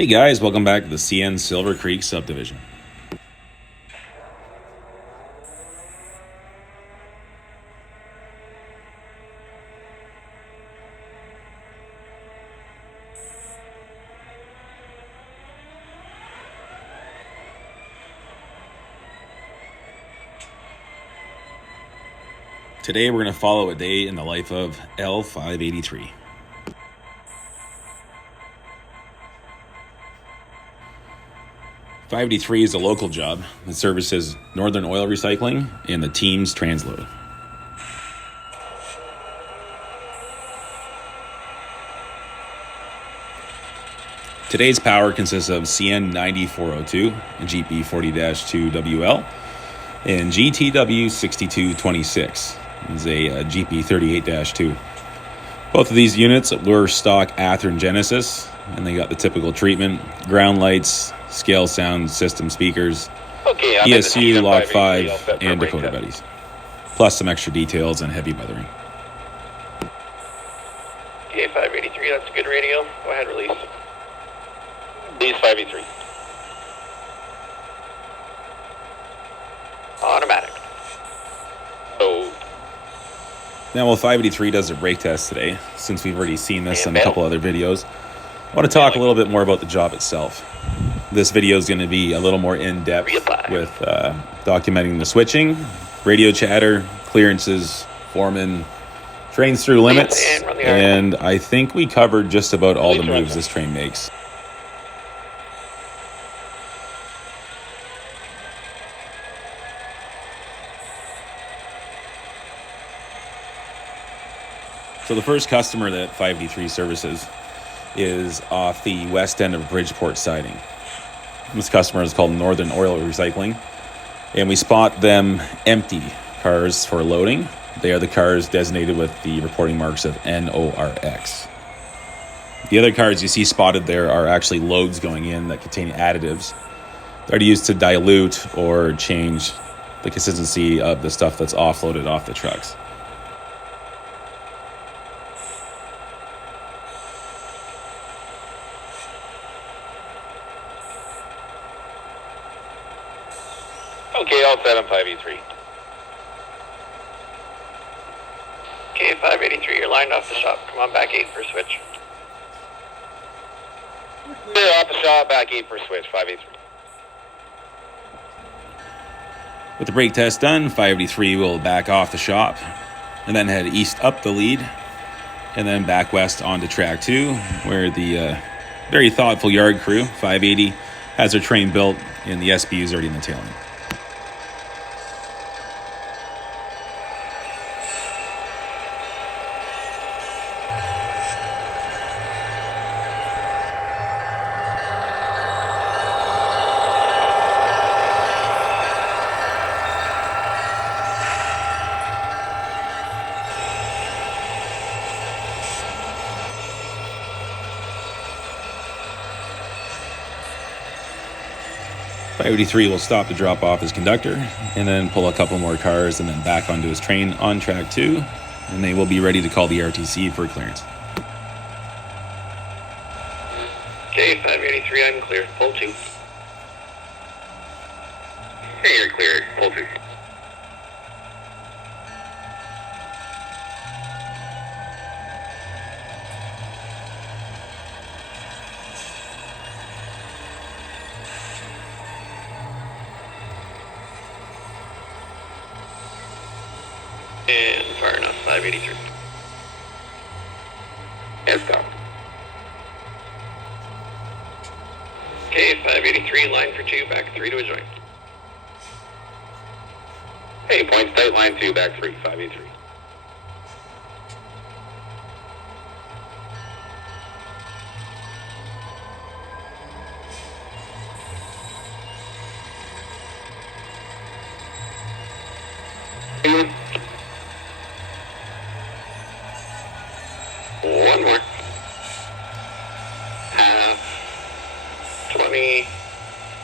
Hey guys, welcome back to the CN Silver Creek subdivision. Today we're going to follow a day in the life of L583. .583 is a local job that services Northern Oil Recycling and the team's transload. Today's power consists of CN 9402, GP 40-2WL, and GTW 6226 is a GP 38-2. Both of these units were stock Athearn Genesis, and they got the typical treatment: ground lights, scale sound system speakers, ESC, Log 5, and Dakota Buddies, plus some extra details and heavy weathering. Okay, 583, that's a good radio. Go ahead, release. Release 583. Automatic. So, now, while 583 does a brake test today, since we've already seen this in a couple other videos, I want to talk a little bit more about the job itself. This video is going to be a little more in-depth with documenting the switching, radio chatter, clearances, foreman, trains through limits, and I think we covered just about all the moves this train makes. So the first customer that 583 services is off the west end of Bridgeport siding. This customer is called Northern Oil Recycling, and we spot them empty cars for loading. They are the cars designated with the reporting marks of NORX. The other cars you see spotted there are actually loads going in that contain additives that are used to dilute or change the consistency of the stuff that's offloaded off the trucks. okay, all set on 583. Okay, 583, you're lined off the shop. Come on, back 8 for switch. Clear off the shop, back 8 for switch, 583. With the brake test done, 583 will back off the shop and then head east up the lead and then back west onto track 2, where the very thoughtful yard crew, 580, has their train built and the SBU is already in the tail end. .583 will stop to drop off his conductor and then pull a couple more cars and then back onto his train on track 2, and they will be ready to call the RTC for clearance. Okay, 583, I'm clear. Pull 2. Hey, you're clear. Pull 2. And far enough, 583. Let's go. Okay, 583, line for 2, back 3 to a joint. Hey, points tight, line 2, back 3, 583. One more. Half. 20.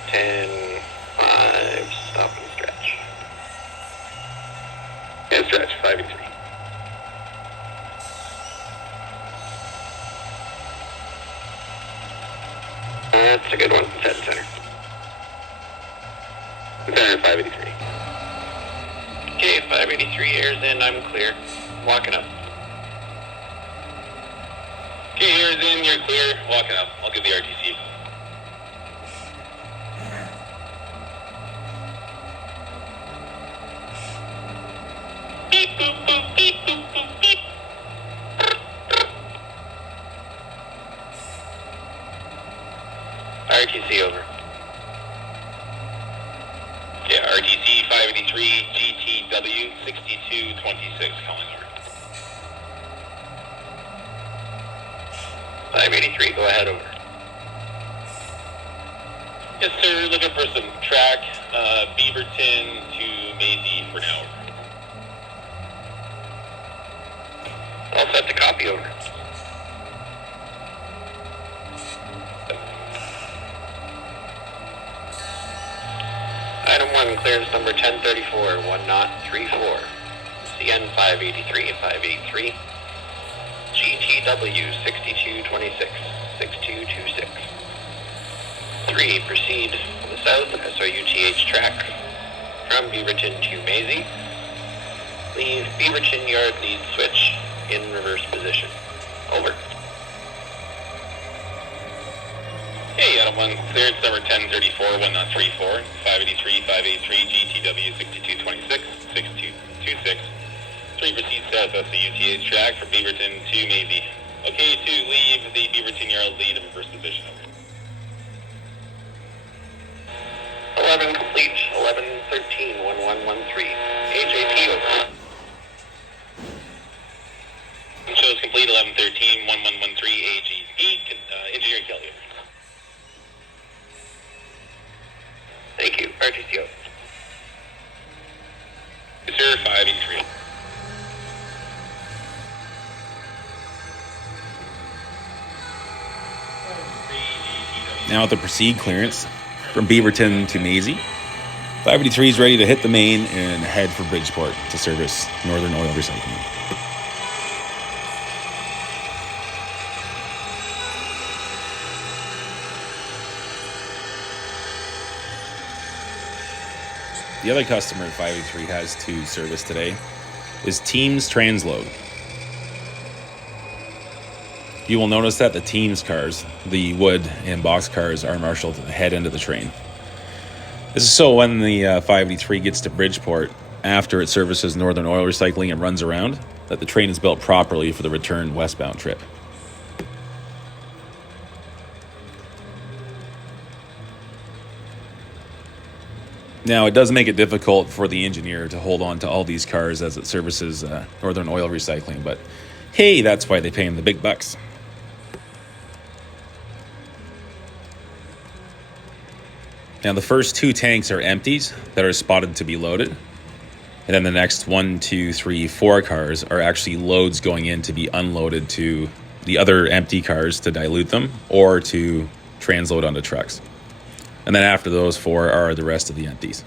10. 5. Stop and stretch. And stretch. 583. That's a good one. Set center. Center 583. Okay, 583 airs in. I'm clear. Walking up. Okay, airs in. You're clear. Walking up. I'll give the RTC. Beep, boop, boop, beep, boop, boop, beep. RTC over. Yeah, RTC 583 GTW 6226 calling over. 583, go ahead over. Yes, sir, looking for some track, Beaverton to Maisie for now. All set to copy over. Item 1 clears number 1034, 1034. CN 583 and 583. GTW 6226, 6226. 3, proceed to the south, SOUTH track from Beaverton to Maisie. Leave Beaverton yard lead switch in reverse position. Over. Hey, Adam 1, clearance number 1034, 1934, 583, 583, GTW 6226, 6226. 3, proceed south, that's the UTH track from Beaverton to Maisie. Okay, 2, leave the Beaverton yard lead in reverse position. Over. 11 complete, 1113, 1113. AJP over. Shows complete, 1113, 1113, AGP, engineering Kelly over. Thank you. RTC over. Yes, sir, 583. Now at the proceed clearance from Beaverton to Maisie, 583 is ready to hit the main and head for Bridgeport to service Northern Oil Recycling. The other customer 583 has to service today is Teams Transload. You will notice that the Teams cars, the wood and box cars, are marshaled to the head end of the train. This is so when the 583 gets to Bridgeport, after it services Northern Oil Recycling and runs around, that the train is built properly for the return westbound trip. Now, it does make it difficult for the engineer to hold on to all these cars as it services Northern Oil Recycling, but hey, that's why they pay him the big bucks. Now, the first 2 tanks are empties that are spotted to be loaded. And then the next 1, 2, 3, 4 cars are actually loads going in to be unloaded to the other empty cars to dilute them or to transload onto trucks. And then after those 4 are the rest of the empties.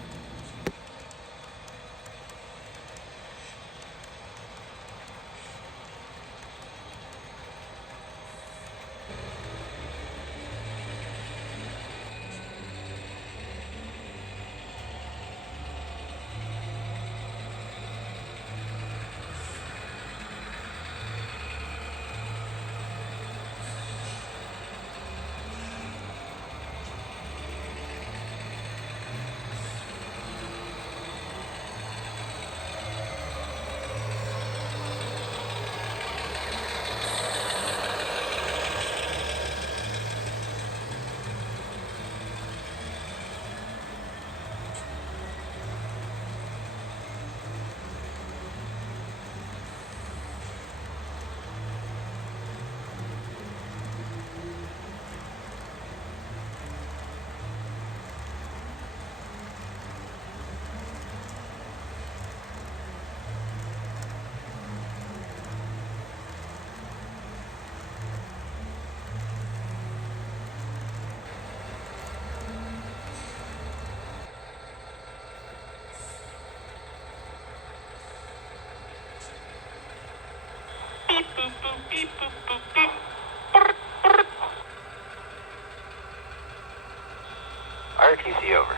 RTC over.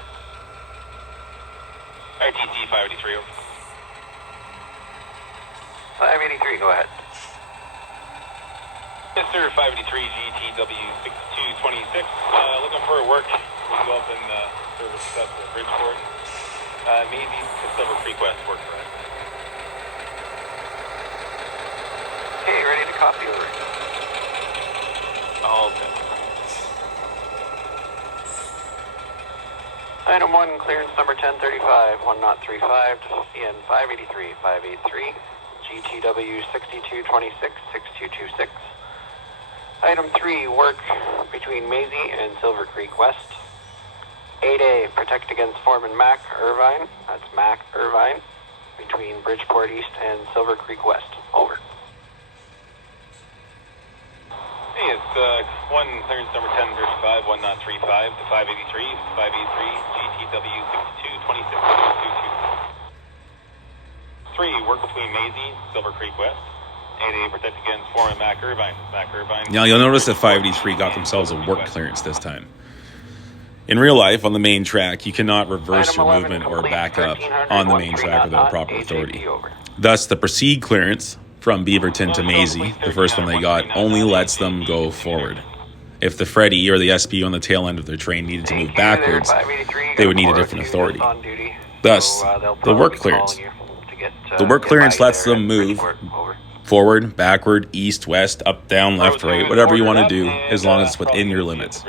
RTC 583 over. 583, go ahead. Yes, sir, 583 GTW 6226. Looking for work. We go up in service up at Bridgeport. Maybe the Silver Creek West work for us. Okay, ready to copy over. All good. Item 1, clearance number 1035, 1035 in 583, 583, GTW 6226, 6226. Item 3, work between Maisie and Silver Creek West. 8A, protect against Foreman Mac Irvine, that's Mac Irvine, between Bridgeport East and Silver Creek West. Over. Hey, it's 1 clearance number 1035, 1035 to 583, 583 GTW 6226, 3, work between Maisie, Silver Creek West. 8A, protect against Foreman Mac Irvine, Mac Irvine. Now, you'll notice that 583 got themselves a work clearance this time. In real life, on the main track, you cannot reverse your movement or back up on the main track without proper authority. Thus, the proceed clearance from Beaverton to Maisie, the first one they got, only lets them go forward. If the Freddy or the SP on the tail end of their train needed to move backwards, they would need a different authority. Thus, the work clearance. The work clearance lets them move forward, backward, east, west, up, down, left, right, whatever you want to do, as long as it's within your limits.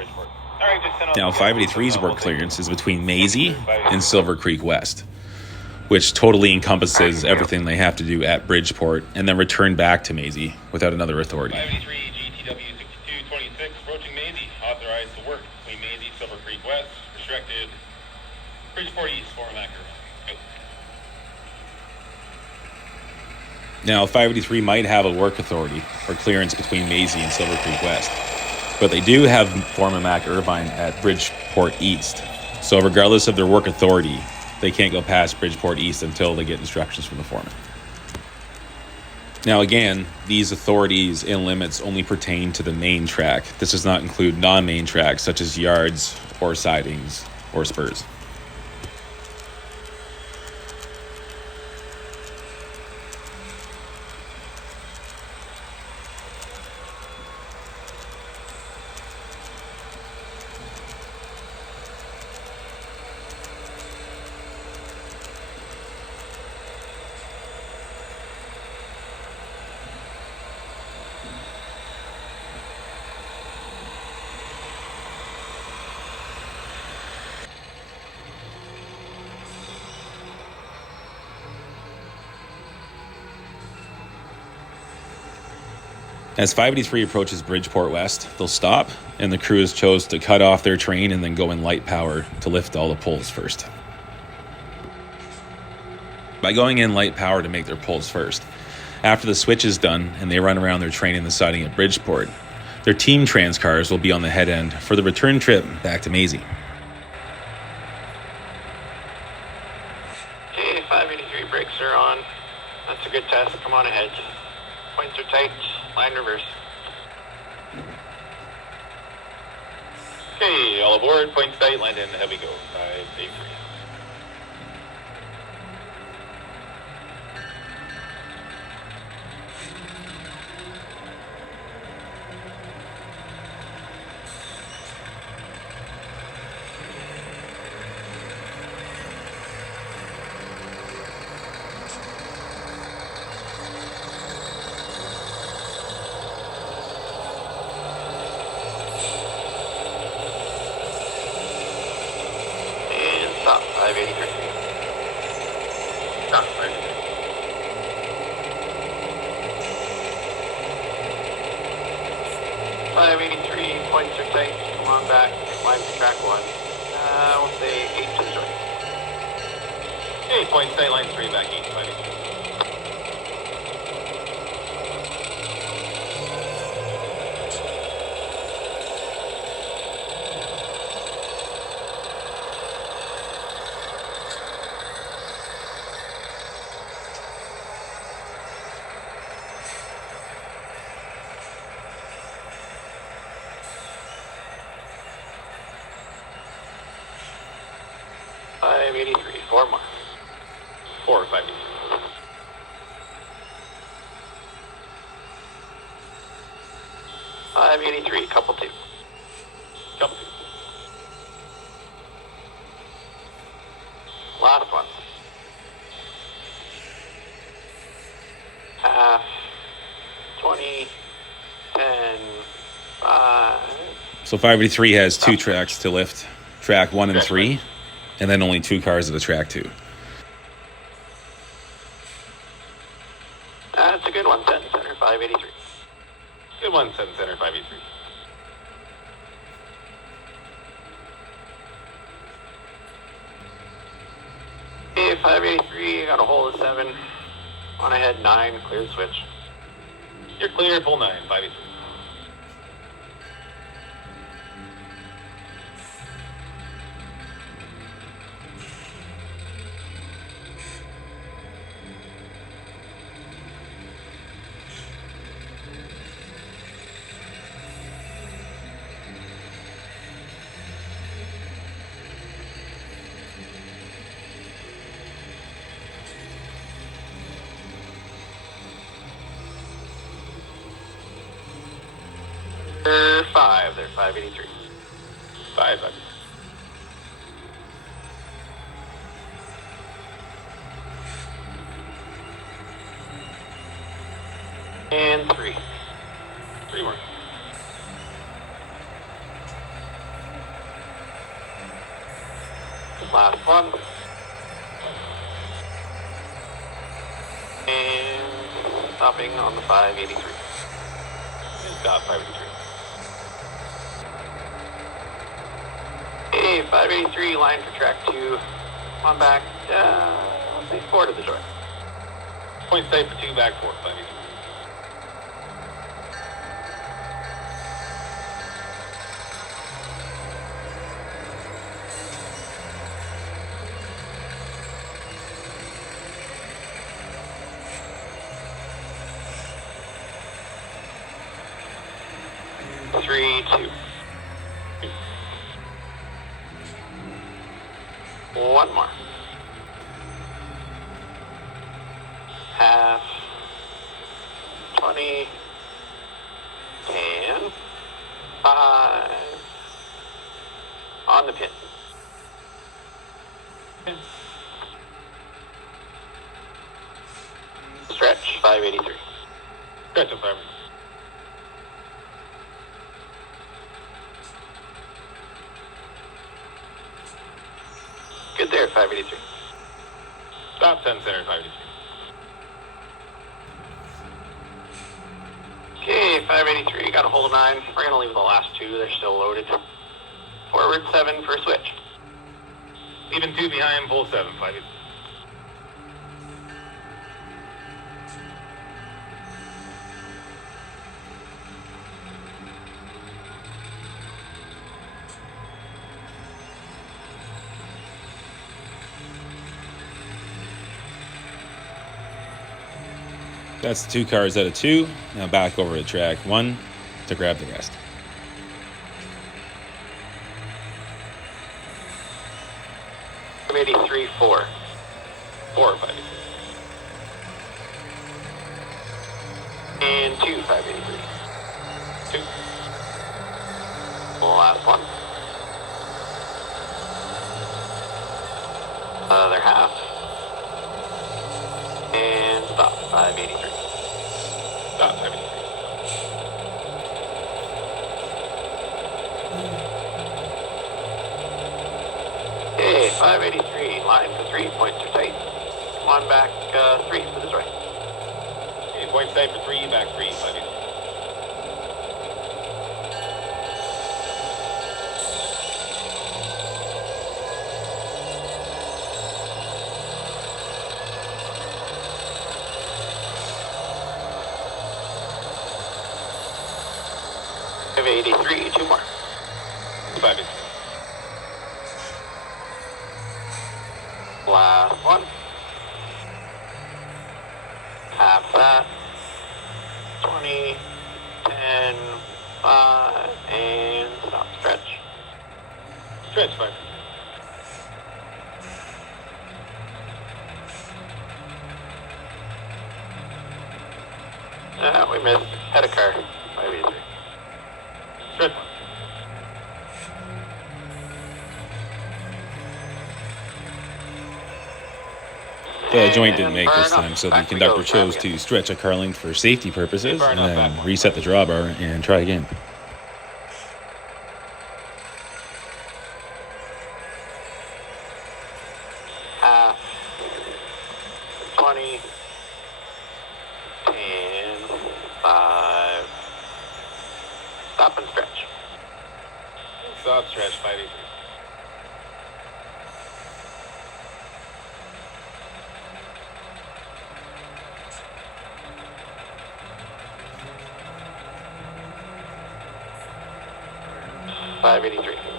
Now, 583's work clearance is between Maisie and Silver Creek West, which totally encompasses everything they have to do at Bridgeport and then return back to Maisie without another authority. 583 GTW 6226, approaching Maisie, authorized to work between Maisie, Silver Creek West, restricted Bridgeport East, Foreman Mac Irvine. Now, 583 might have a work authority or clearance between Maisie and Silver Creek West, but they do have Foreman Mac Irvine at Bridgeport East. So regardless of their work authority, they can't go past Bridgeport East until they get instructions from the foreman. Now again, these authorities and limits only pertain to the main track. This does not include non-main tracks such as yards or sidings or spurs. As 583 approaches Bridgeport West, they'll stop, and the crew has chose to cut off their train and then go in light power to lift all the poles first. By going in light power to make their poles first, after the switch is done and they run around their train in the siding at Bridgeport, their team trans cars will be on the head end for the return trip back to Maisie. Okay, 583 brakes are on. That's a good test. Come on ahead. Points are tight. Line reverse. Okay, all aboard, points tight, land in, heavy go. 583. Stop, 583. Stop, 583. 583, points are tight. Come on back. Line to track 1. We'll say 8 to the right. Okay, points tight, line 3, back east, 583. 583, 4 more. 4, 583. 583, couple 2. Couple 2. Last one. Half, 20, 10, 5. So 583 has 2 tracks to lift, track 1 and 3, and then only 2 cars at the track 2. That's a good one, 10 center, 583. Good one, 7 center, 583. Okay, 583, got a hold of 7. On ahead, 9, clear the switch. You're clear, full 9, 583. They're 5, they're 583. 5, 5. And 3. 3 more. Last one. And stopping on the 583. And stop, 583. Hey, 583, line for track 2. On back, let's say 4 to the door. Point safe for 2, back 4, 583. Three, 2. 1 more. Half, 20, 10, 5, on the pin. Stretch, 583. Stretch of 5. Good there, 583. Stop, 10 center, 583. Okay, 583, got a hold of 9. We're going to leave the last 2, they're still loaded. Forward 7 for switch. Even 2 behind, full 7, 583. That's 2 cars out of 2. Now back over to track 1 to grab the rest. I'm 83, 4. 4, 583. And 2, 583. 2. Last one. Other half. And stop, 583. Stop, 583. Okay, 583, line for 3, points are tight. Come on back, 3 to the right. Okay, point safe for 3, back 3, 583. I have 83, 2 more. 583. Last one. Half that. 20, 10, 5, and stop, stretch. Stretch, 5. We missed. Had a car. 583. Stretch. The joint didn't make Far this enough. time, so the Back we conductor go. chose Time to stretch a car length for safety purposes Far and enough, then back one. reset the drawbar and try again. Half. 20. 10. 5. Stop and stretch. Stop, stretch, 583.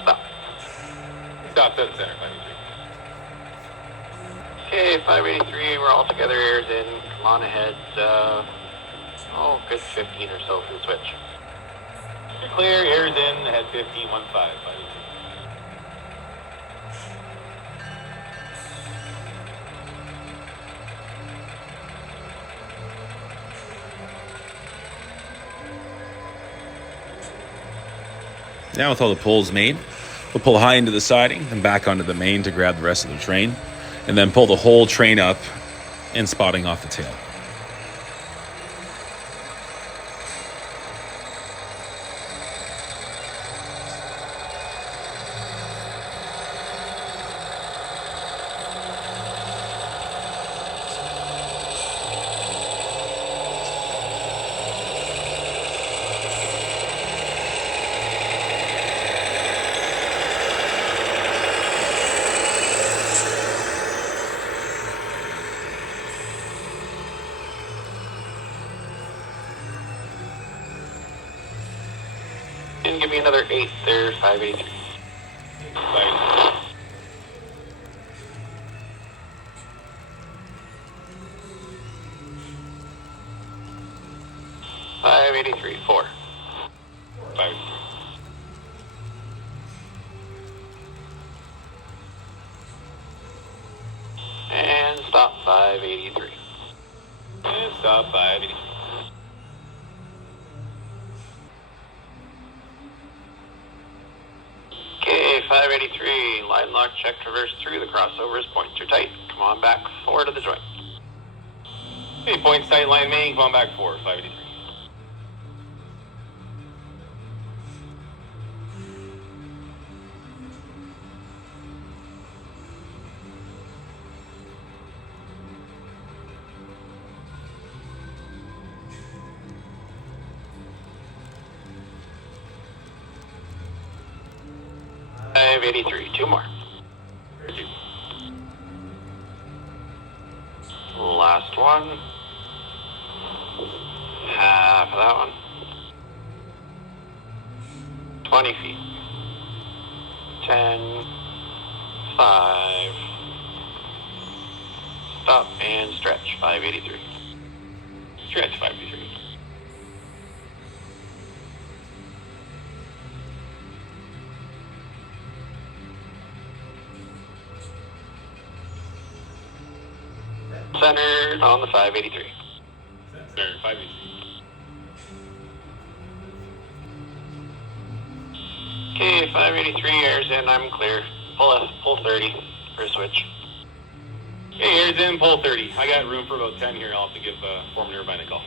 Stop. Stop, dead center, 583. Okay, 583, we're all together, airs in, come on ahead, good 15 or so from the switch. Clear, airs in, head 15, 15, 583. Now with all the pulls made, we'll pull high into the siding and back onto the main to grab the rest of the train, and then pull the whole train up and spotting off the tail. And give me another 8 there, 583. 583. 583, 4. 583. And stop, 583. And stop, 583. Okay, 583, line lock, check, traverse through, the crossovers, points are tight, come on back, forward to the joint. Hey, points tight, line main, come on back 4, 583. Five 83, 2 more. Last one. Half of that one. 20 feet. 10, 5. Stop and stretch, 583. Stretch, 583. Centered on the 583. Center, 583. Okay, 583 airs in, I'm clear. Pull 30 for a switch. Okay, airs in, pull 30. I got room for about 10 here. I'll have to give Foreman Irvine a call.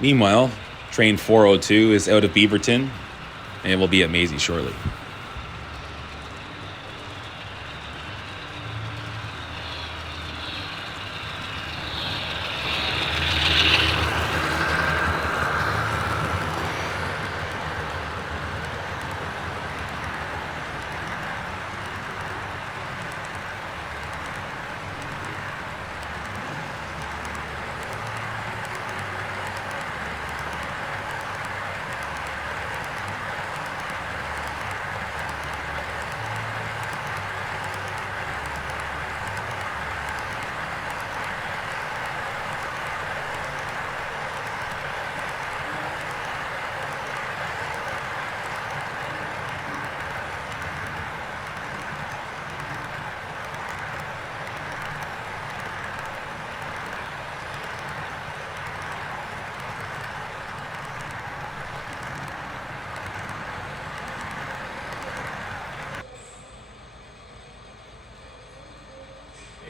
Meanwhile, train 402 is out of Beaverton and will be at Maisie shortly.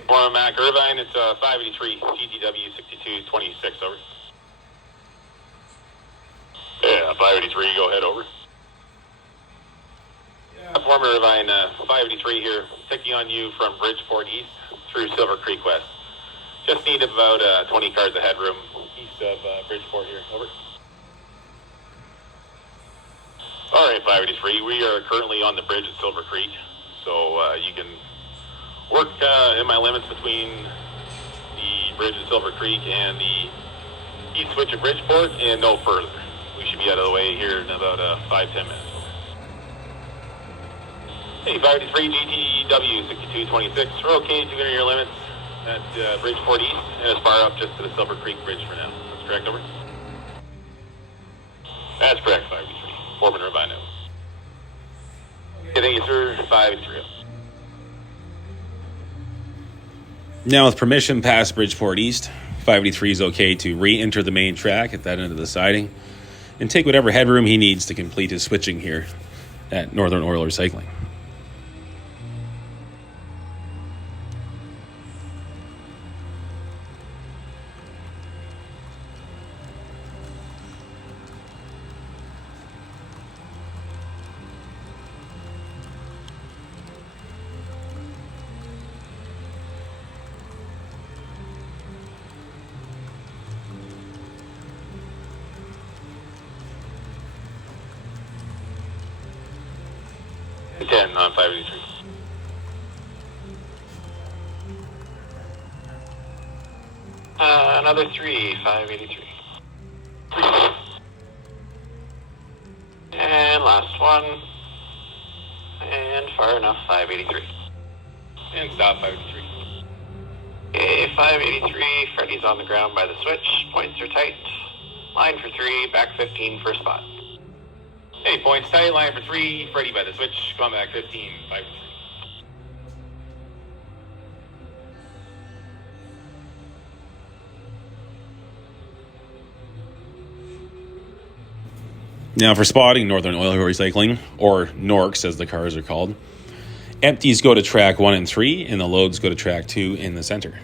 Foreman Mac Irvine, it's 583 GTW 6226, over. Yeah, 583, go ahead, over. Foreman Irvine, 583 here, taking on you from Bridgeport East through Silver Creek West. Just need about 20 cars of headroom east of Bridgeport here, over. All right, 583, we are currently on the bridge at Silver Creek, so you can work in my limits between the bridge at Silver Creek and the east switch at Bridgeport and no further. We should be out of the way here in about 5-10 minutes. Hey, 583 GTW 6226. We're okay to enter your limits at Bridgeport East and as far up just to the Silver Creek Bridge for now. That's correct, over? That's correct, 583. Foreman Irvine. Okay, thank you, sir. 583. Now, with permission past Bridgeport East, 583 is okay to re-enter the main track at that end of the siding and take whatever headroom he needs to complete his switching here at Northern Oil Recycling. On 583. Another 3, 583. And last one. And far enough, 583. And stop, 583. Okay, 583, Freddy's on the ground by the switch. Points are tight. Line for 3, back 15 for a spot. Hey, points tight, line for 3, Freddy by the switch, come back 15, 5-3. Now, for spotting Northern Oil Recycling, or NORCs as the cars are called, empties go to track 1 and 3, and the loads go to track 2 in the center.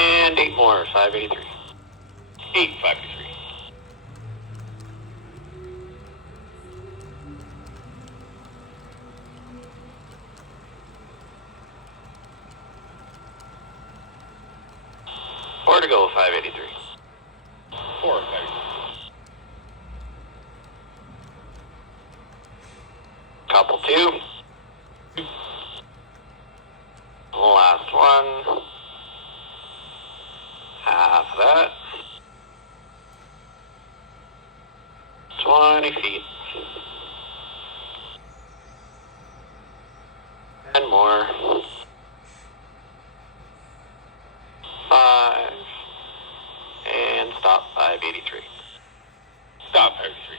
And 8 more, 583. 8, 583. Four to go, 583. 4, 583. Couple 2. Last one. Half of that. 20 feet. And more. 5. And stop, 583. Stop, 583.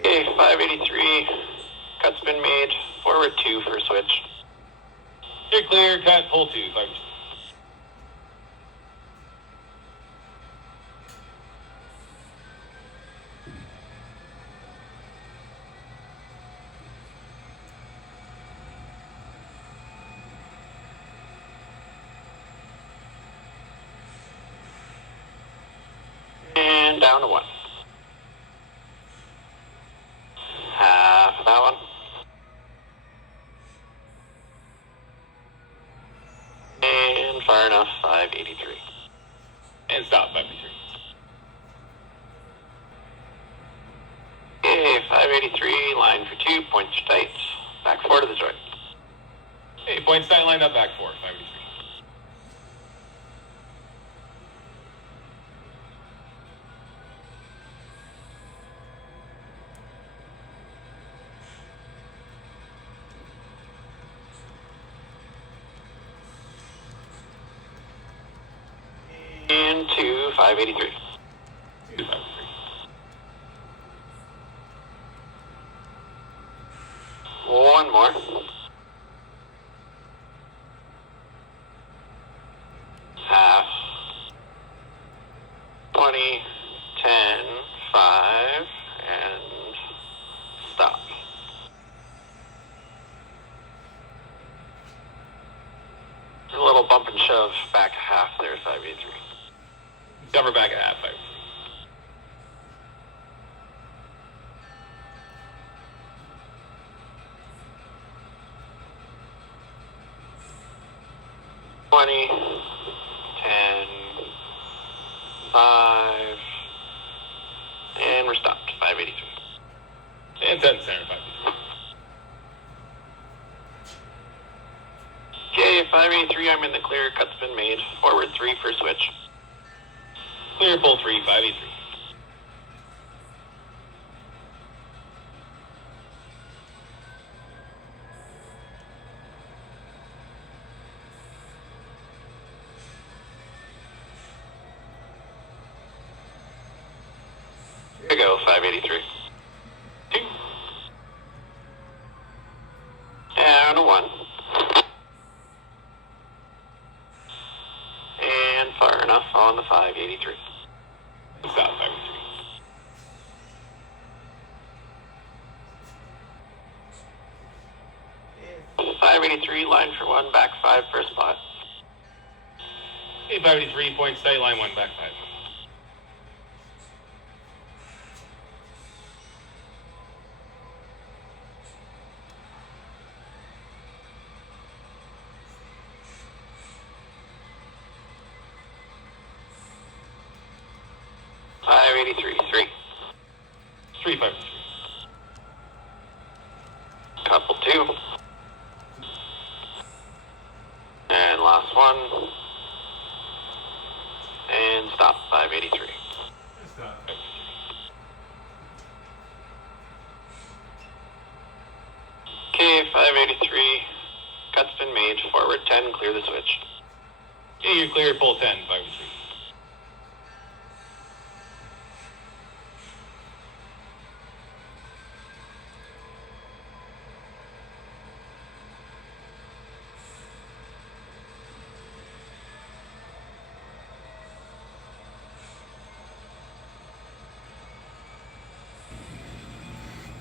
Okay, 583. Cut's been made. Forward 2 for a switch. You're clear, cut, pull 2, 583. And down to 1. Half of that one. And far enough, 583. And stop, 583. Okay, 583, line for 2, points are tight. Back 4 to the joint. Hey, points tight, lined up, back 4, 583. And 2, 583. 20, 10, 5, and stop. A little bump and shove back a half there, 583. Cover back a half, 5. 20, 10, 5, and we're stopped, 583. And 10 center, 5. Okay, 583, I'm in the clear, cut's been made. Forward 3 for switch. Clear, pull 3, 583. Here we go, 583. 2. And a 1. And far enough on the 583. Stop, 583. 583, line for 1, back 5 for a spot. 583, point sight, line 1, back 5. Three. 3, 5. Couple 2. And last 1. And stop, 583. Stop. Okay, 583. Cut's been made. Forward 10, clear the switch. Yeah, you're clear, pull 10, 583.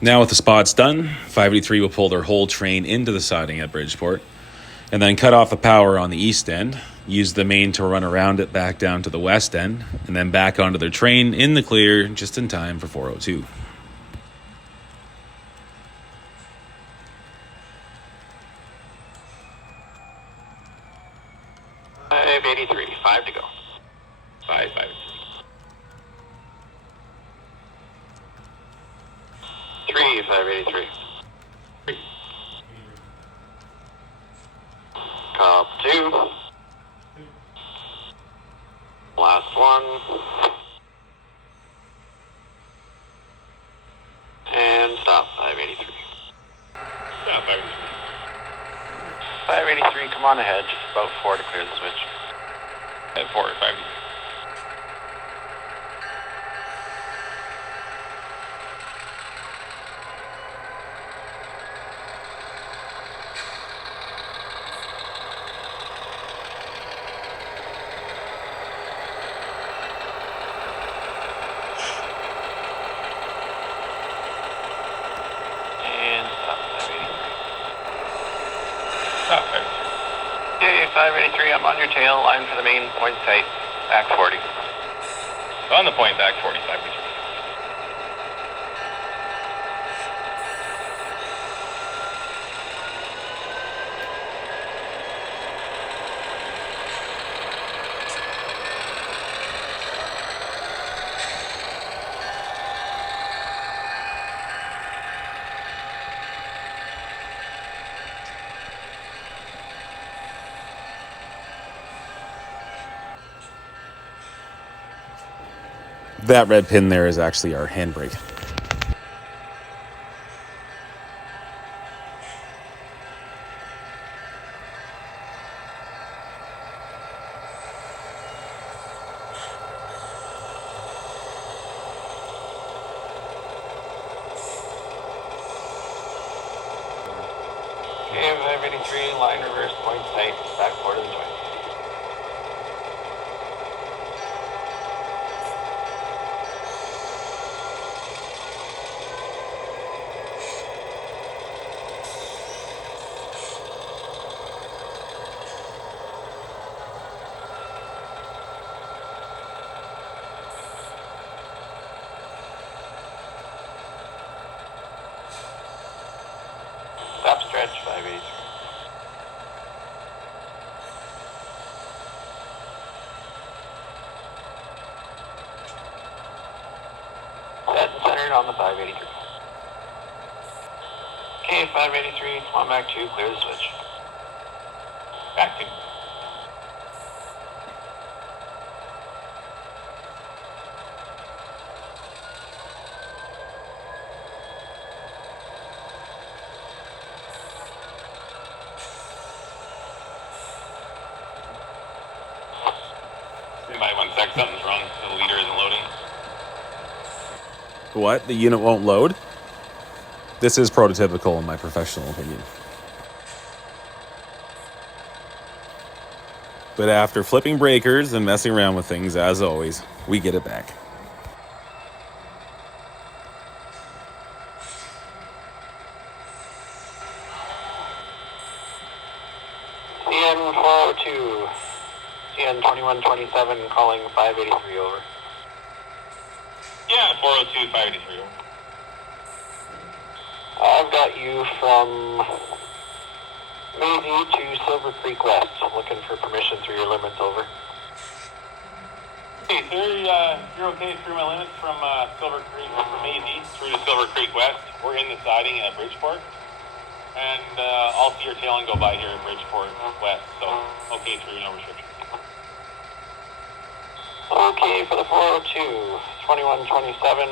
Now with the spots done, 583 will pull their whole train into the siding at Bridgeport and then cut off the power on the east end, use the main to run around it back down to the west end, and then back onto their train in the clear just in time for 402. Five to go. 5, 5. 3, 583. 3. Cop 2. Last 1. And stop, 583. Stop, 583. 583, come on ahead, just about 4 to clear the switch. At 4, 583. And stop, 583. Stop, 583. Okay, 583, I'm on your tail, line for the main, point sight, back 40. On the point, back 40, 583. That red pin there is actually our handbrake. Okay, 583, line reverse, point sight, back 4 to the joint. on the 583. Okay, 583, on back 2, clear the switch. Back 2. Stand by 1 sec, something's wrong. The leader isn't loading. What? The unit won't load? This is prototypical in my professional opinion. But after flipping breakers and messing around with things, as always, we get it back. CN 402, CN 2127 calling 583 over. Yeah, 402, 583 over. I've got you from Maisie to Silver Creek West. Looking for permission through your limits, over. Hey, sir, you're okay through my limits from Silver Creek, from Maisie through to Silver Creek West. We're in the siding at Bridgeport. And I'll see your tail and go by here at Bridgeport West, so okay through, no restrictions. Okay, for the 402, 2127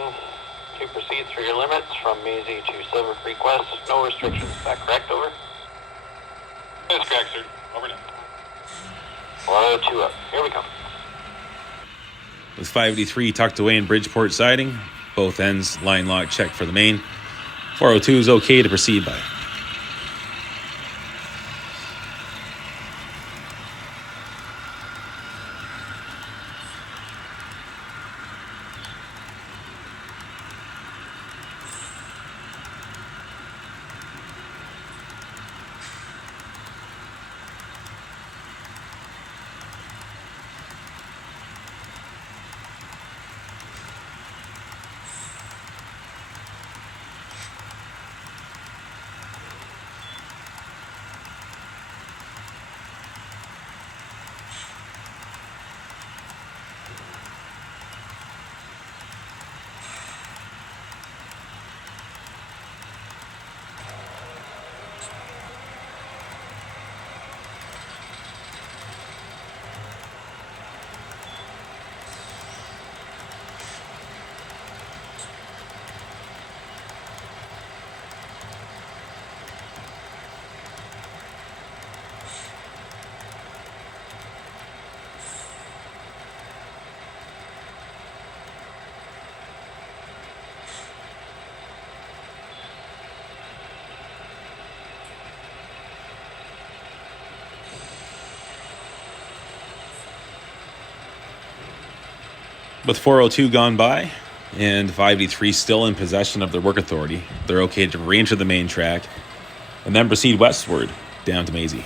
to proceed through your limits from Maisie to Silver Creek West. No restrictions. Is that correct, over? That's correct, sir. Over now. 402 up. Here we come. With 583 tucked away in Bridgeport siding, both ends line lock checked for the main. 402 is okay to proceed by. With 402 gone by and 583 still in possession of their work authority, they're okay to re-enter the main track and then proceed westward down to Maisie.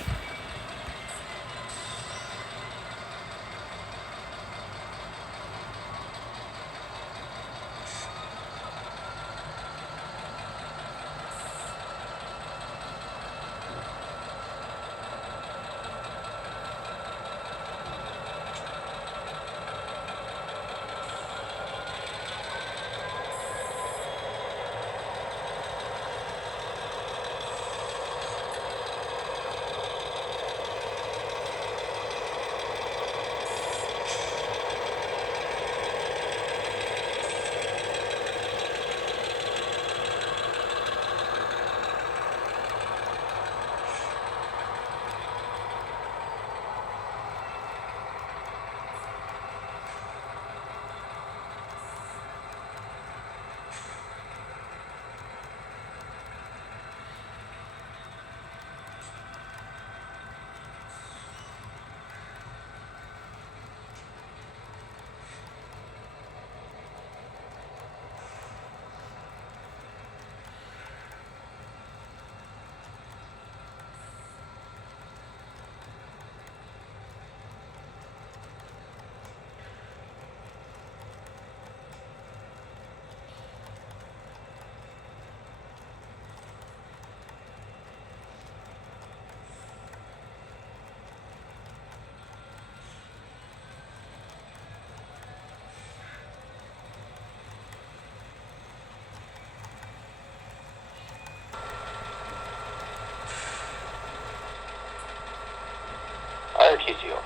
RTC over.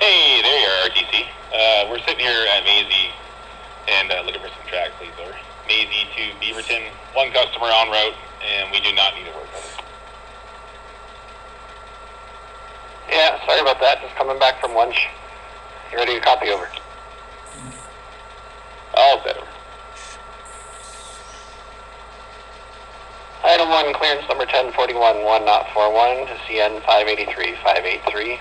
Hey, there you are, RTC. We're sitting here at Maisie and looking for some track, please, over. Maisie to Beaverton, one customer en route, and we do not need to work over. Yeah, sorry about that. Just coming back from lunch. You ready to copy over? All set over. Item 1, clearance number 1041, 1.41 to CN 583, 583.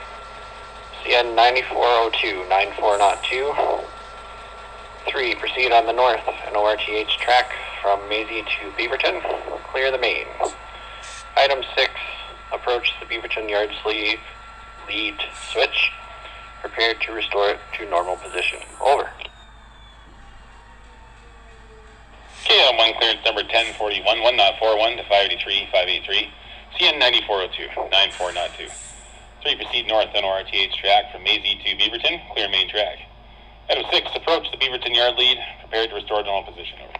CN 9402, 9402. 3, proceed on the north NORTH track from Maisie to Beaverton. Clear the main. Item 6, approach the Beaverton yard sleeve lead switch. Prepared to restore it to normal position. Over. Okay, item 1, clearance number 1041, 1.41 to 583, 583. CN 9402, 9402. 3, proceed north NORTH track from Maisie to Beaverton. Clear main track. Item 6, approach the Beaverton yard lead. Prepared to restore normal position. Over.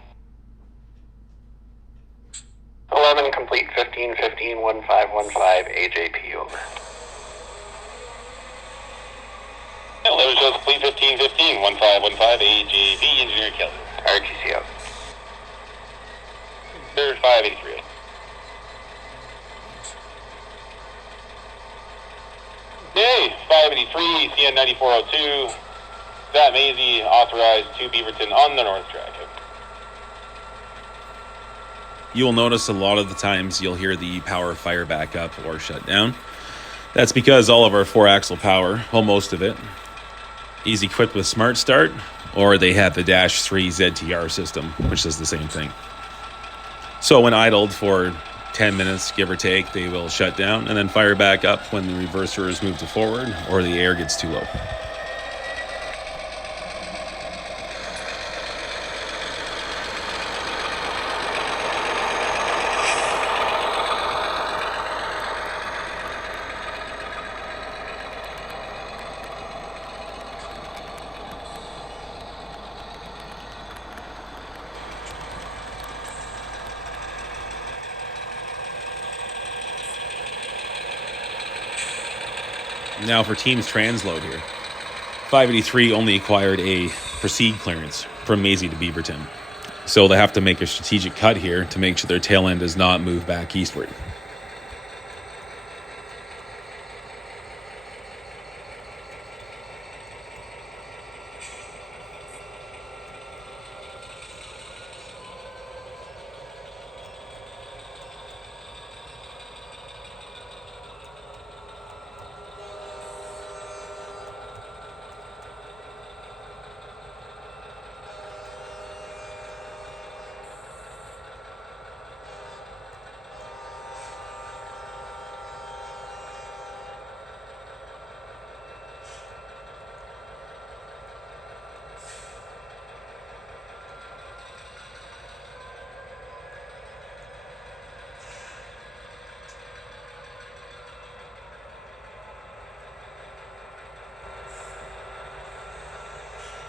11, complete 1515, 1515, AJP over. 11 shows complete 1515, 1515, AJB, Engineer Kelly. RTC out. Third 583. Yay, 583, CN 9402. That Maisie authorized to Beaverton on the north track. You'll notice a lot of the times you'll hear the power fire back up or shut down. That's because all of our 4-axle power, well, most of it, is equipped with Smart Start, or they have the Dash 3 ZTR system, which does the same thing. So when idled for 10 minutes, give or take, they will shut down and then fire back up when the reverser is moved to forward or the air gets too low. Now for Team's transload here. 583 only acquired a proceed clearance from Maisie to Beaverton. So they have to make a strategic cut here to make sure their tail end does not move back eastward.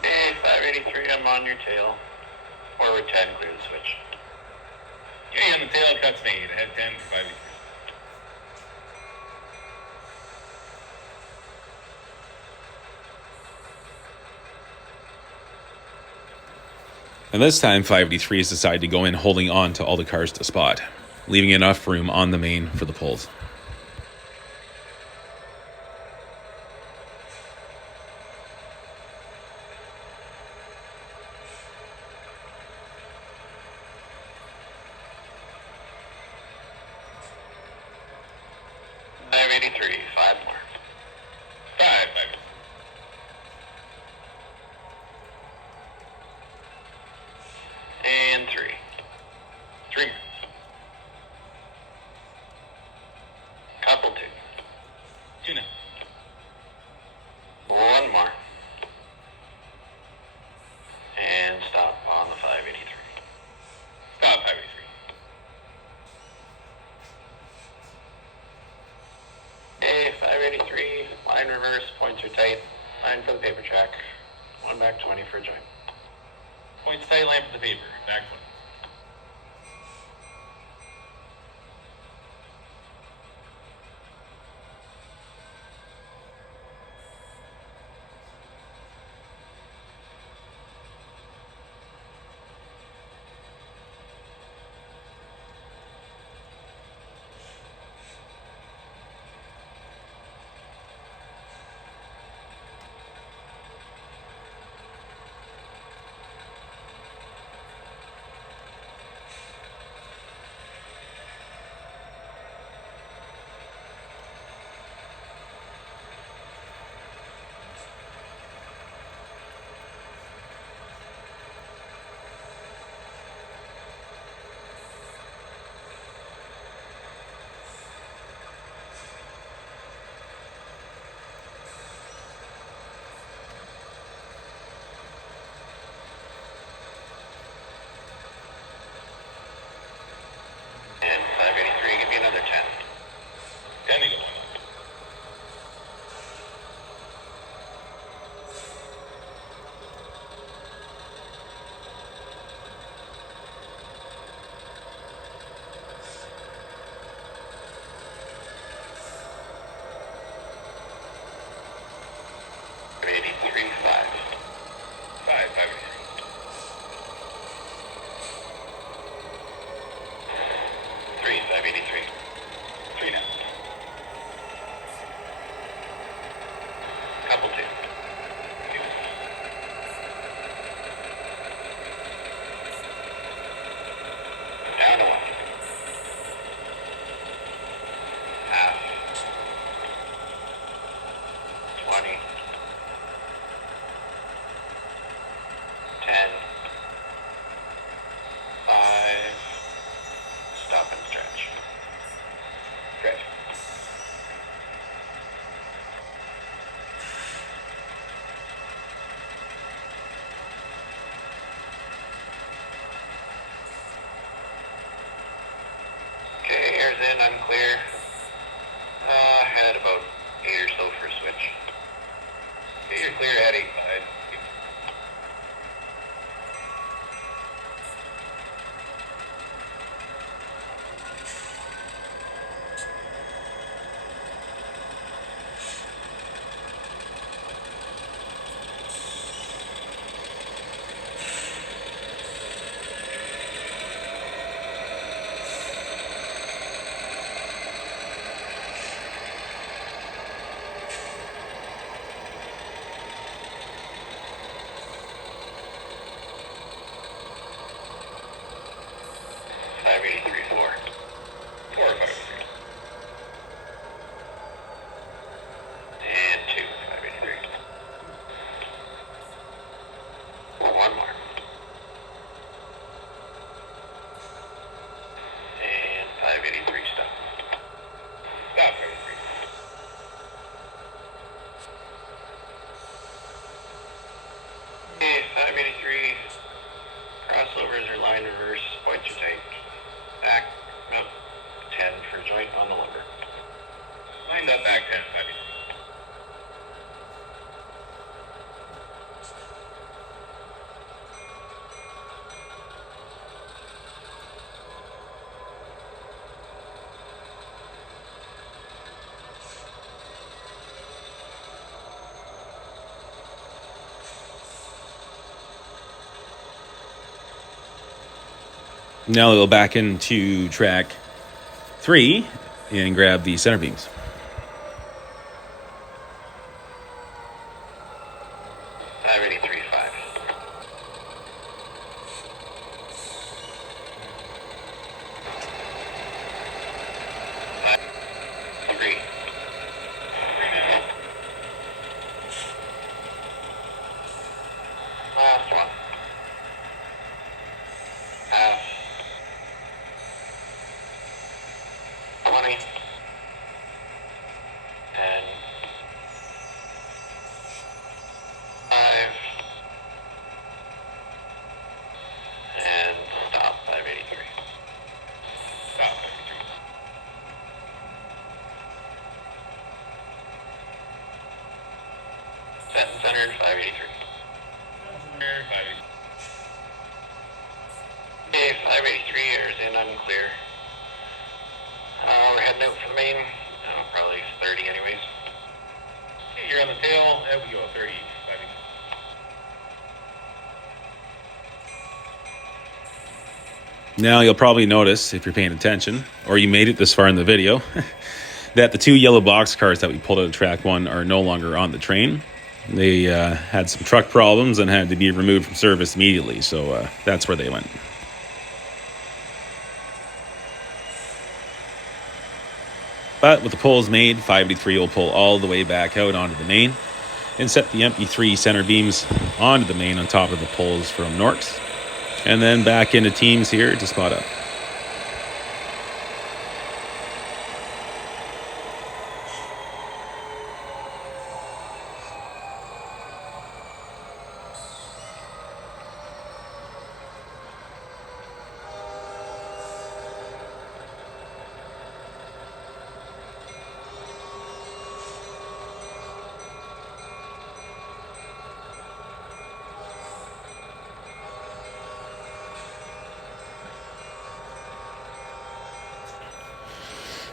Hey, 583, I'm on your tail. Forward 10, clear the switch. Okay, on the tail, cuts made. Head 10 for 583. And this time 583 has decided to go in holding on to all the cars to spot, leaving enough room on the main for the pulls. Five more. 5. And 3. 3. Couple 2. 2 now. One more. And stop on the 583. Stop 583. Hey, 583, line reverse, points are tight. Line for the paper track. 1 back 20 for a joint. Points tight, line for the paper. Back 20. and unclear. Head about 8 or so for a switch. Okay, you're clear at 85. And 2, 583. One more. And 583 stop. Stop 583. Okay, 583. Crossovers or line reverse. Points are tight. Back up 10 for joint on the lumber. Lined up back 10, 583. Now we'll go back into track 3 and grab the center beams. Last one. Half. 20. And 5. And stop 583. Stop 583. Set and centered 583. There, 583. Okay, 583 is in unclear. We're heading out for the main. Probably 30 anyways. Okay, you're on the tail, and we go 30, 583. Now you'll probably notice, if you're paying attention, or you made it this far in the video, that the 2 yellow box cars that we pulled out of track 1 are no longer on the train. They had some truck problems and had to be removed from service immediately, so that's where they went. But with the pulls made, 583 will pull all the way back out onto the main and set the empty 3 center beams onto the main on top of the pulls from Norks, and then back into teams here to spot up.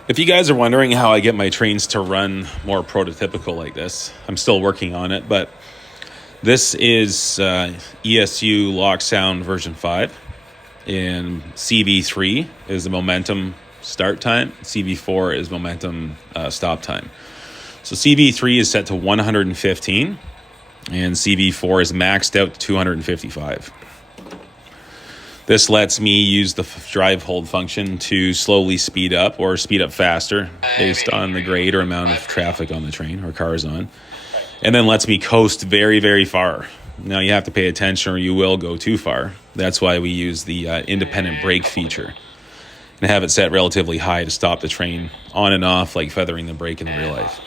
If you guys are wondering how I get my trains to run more prototypical like this, I'm still working on it, but this is ESU Lock Sound version 5, and CV3 is the momentum start time, CV4 is momentum stop time. So CV3 is set to 115, and CV4 is maxed out to 255. This lets me use the drive hold function to slowly speed up or speed up faster based on the grade or amount of traffic on the train or cars on. And then lets me coast very, very far. Now you have to pay attention or you will go too far. That's why we use the independent brake feature and have it set relatively high to stop the train on and off like feathering the brake in real life.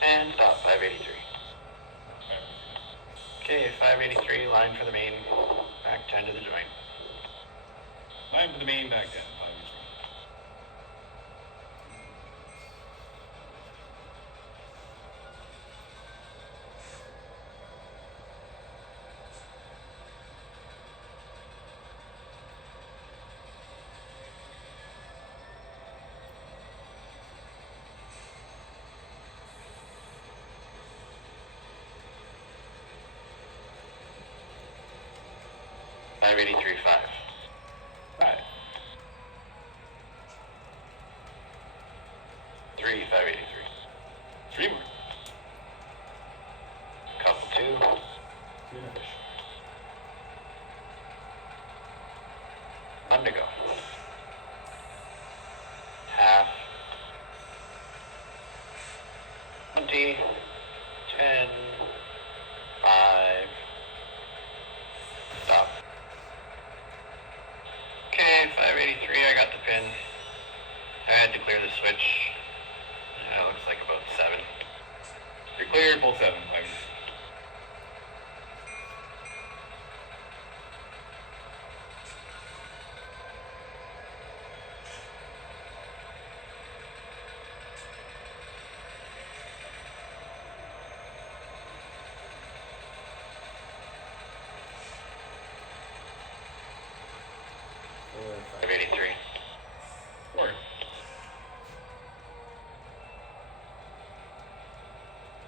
And stop 583. Okay, 583, line for the main, back 10 to the joint. Climb to the main, back down. 583. $583.5. 5. 583. 3 more. Couple 2. Finish. 1 to go. Half. 20. 10. 5. Stop. Okay, 583, I got the pin. I had to clear the switch. It looks like about 7. You're cleared, pull 7. 583. Or 583. 4.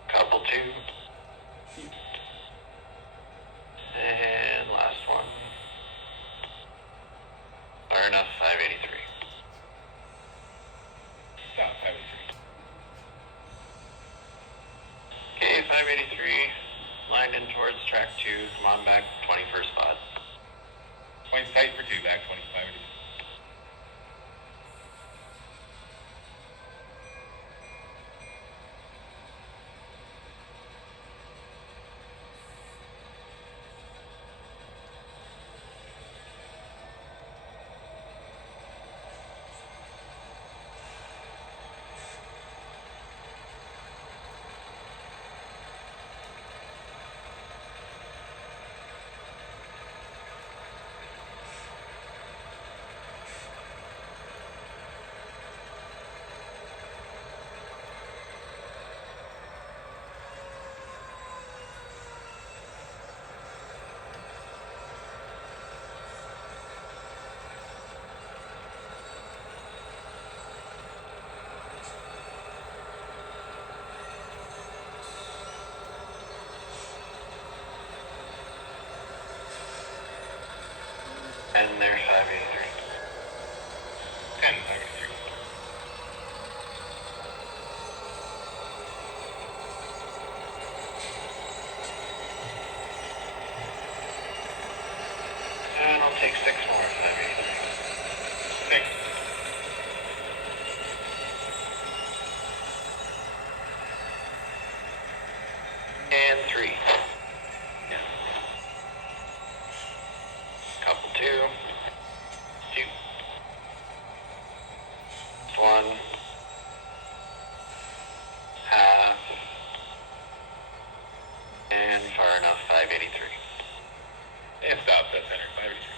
Couple 2. And last one. Far enough, 583. Stop. 583. Okay, 583. Lined in towards track 2. Come on back, 21st spot. Points tight for 2. Back 20. 583. And there's 583. 10. 583. And I'll take 6 more, 583. 6. And 3. Couple 2. 2. 1. Half. And far enough, 583. And stop. Set center. 583.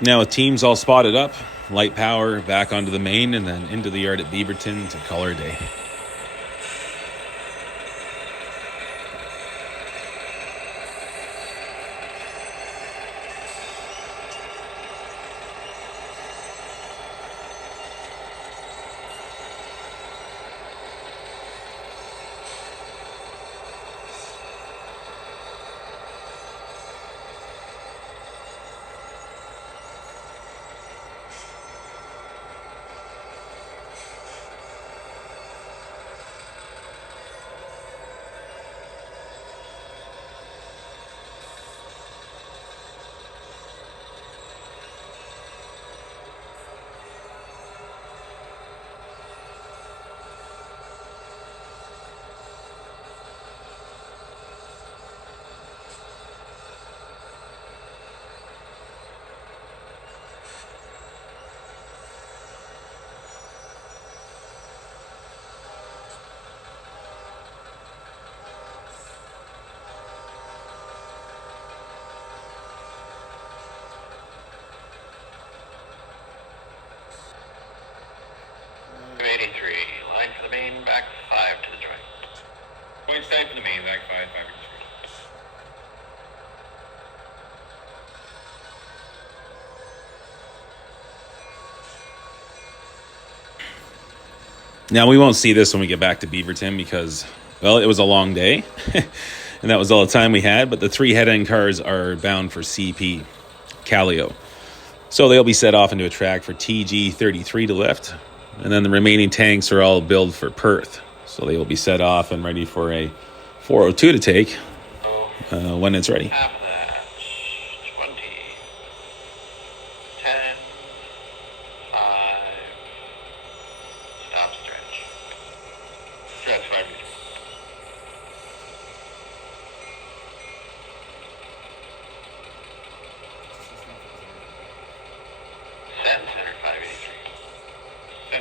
Now with teams all spotted up, light power back onto the main and then into the yard at Beaverton to call our day. 583, line for the main, back 5 to the joint. Point side for the main, back 5, 583. Now, we won't see this when we get back to Beaverton because, well, it was a long day. And that was all the time we had. But the 3 head-end cars are bound for CP, Callio. So they'll be set off into a track for TG33 to lift. And then the remaining tanks are all billed for Perth. So they will be set off and ready for a 402 to take when it's ready. Half of that. 20. 10. 5. Stop stretch. Stretch 583. Set and center 583. Set.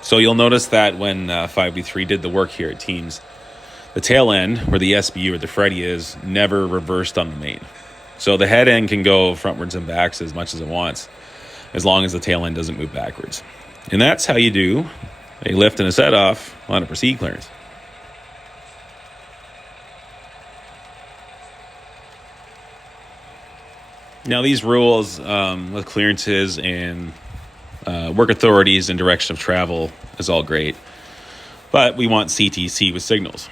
So you'll notice that when 583 did the work here at Teams, the tail end, where the SBU or the Freddy is, never reversed on the main. So the head end can go frontwards and backs as much as it wants, as long as the tail end doesn't move backwards. And that's how you do a lift and a set off on a proceed clearance. Now, these rules with clearances and work authorities and direction of travel is all great, but we want CTC with signals.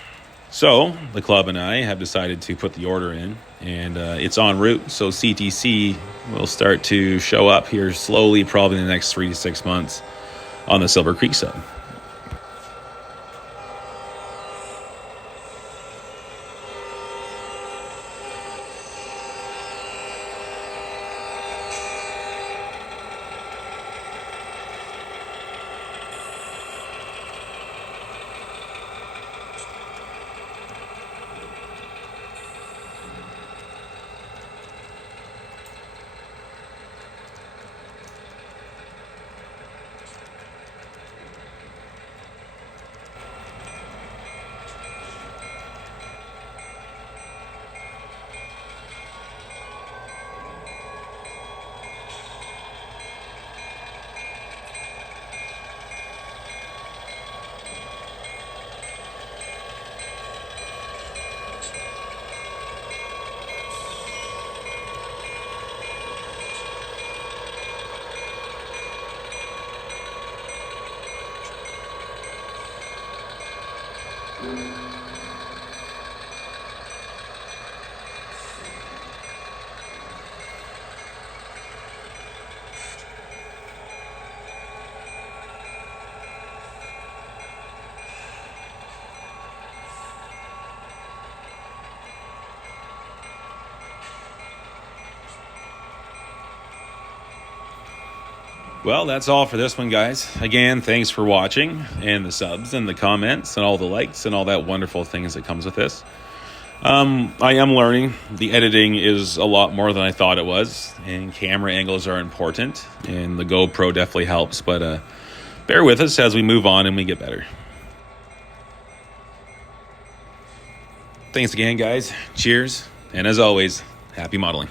So the club and I have decided to put the order in, and it's en route. So CTC will start to show up here slowly, probably in the next 3 to 6 months on the Silver Creek sub. Well, that's all for this one, guys. Again, thanks for watching, and the subs and the comments and all the likes and all that wonderful things that comes with this. I am learning. The editing is a lot more than I thought it was, and camera angles are important, and the GoPro definitely helps, but bear with us as we move on and we get better. Thanks again, guys. Cheers, and as always, happy modeling.